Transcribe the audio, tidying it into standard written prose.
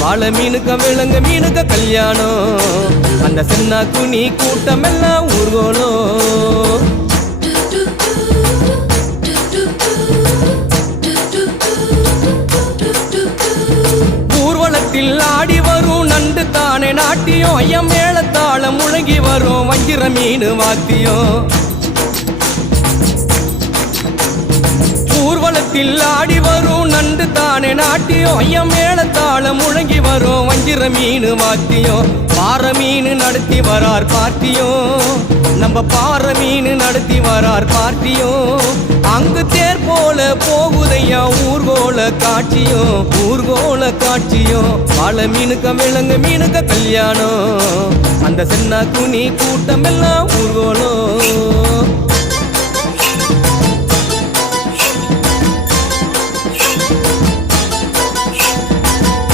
வாழை மீனுக்க விலங்கு மீனுக்க கல்யாணம் அந்த சின்ன குனி கூட்டம் எல்லாம் ஊர்கோலம் ஊர்வலத்தில் ஆடி வரும் நண்டு தானே நாட்டியம் ஐயம் மேளத்தாளம் முழங்கி வரும் வஞ்சிர மீன் வாத்தியம் ஊர்வலத்தில் ஆடி வரும் நண்டு தானே நாட்டியம் ஐயம் மேளத்தாளம் முழங்கி வரும் வஞ்சிர மீன் வாத்தியம் பாறை மீன் நடத்தி வரார் பார்ட்டியும் நம்ம பாறை மீன் நடத்தி வரார் பார்ட்டியும் அங்கு தேர் போல போகுதையா ஊர்கோல காட்சியும் வாழை மீனுக்க விலங்கு மீனுக்க கல்யாணம் அந்த சின்ன குனி கூட்டம் எல்லாம் ஊர்கோலம்